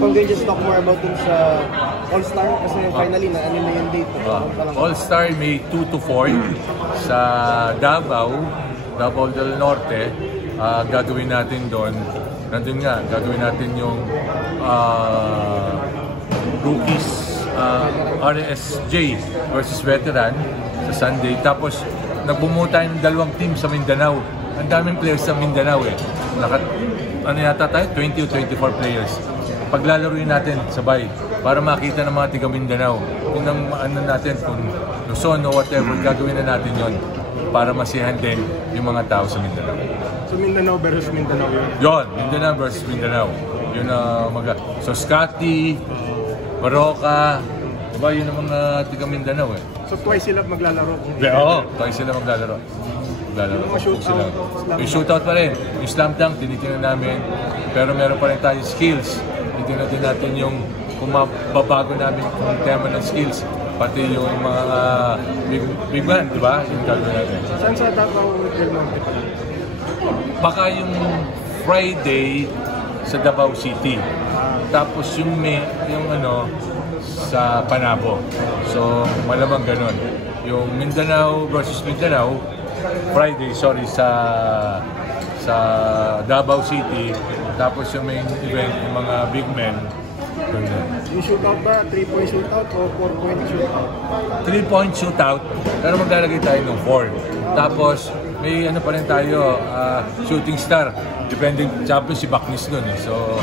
Kung can you just talk more about dun sa All-Star kasi finally na ano na yung date. All-Star May 2 to 4 sa Davao del Norte. Gagawin natin doon. Nandun nga, gagawin natin yung rookies RSJ versus veteran sa Sunday. Tapos nagbumuo tayo ng 2 team sa Mindanao. Ang daming players sa Mindanao eh. Ano yata tayo? 20 o 24 players. Paglalaruin natin sabay para makita ng mga tiga Mindanao. Kung ano natin, kung Luzon o whatever, gagawin na natin yon para masihan din yung mga tao sa Mindanao. So Mindanao versus Mindanao yun? Yun, Mindanao versus Mindanao. Yun so Scotty, Baroka, diba yun ang mga tiga Mindanao eh. So twice sila maglalaro? Oo, twice sila maglalaro. Yung shootout pa rin. Yung slam dunk, tinitingnan namin. Pero meron pa rin tayong skills. Tinitingnan din natin yung kung mababago namin yung tema ng skills. Pati yung mga big man, di ba? Yung gagawin natin. Saan sa Davao Del Norte pa lang? Baka yung Friday sa Davao City. Tapos yung sa Panabo. So, malamang ganun. Yung Mindanao versus Mindanao, Friday, sa Davao City. Tapos yung main event, yung mga big men. Yung shootout ba? 3-point shootout o 4-point shootout? 3-point shootout, pero maglalagay tayo ng 4. Tapos, may ano pa rin tayo, shooting star. Depending, champion si Baknis nun eh. So,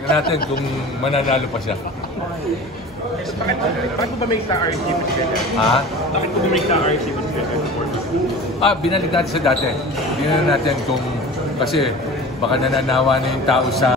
tingnan natin kung mananalo pa siya. Bakit ba may ka-RC mo together? Bakit ba may ka-RC mo together? Binalik natin sa dati. Tingnan natin kung, kasi baka nananawa na yung tao sa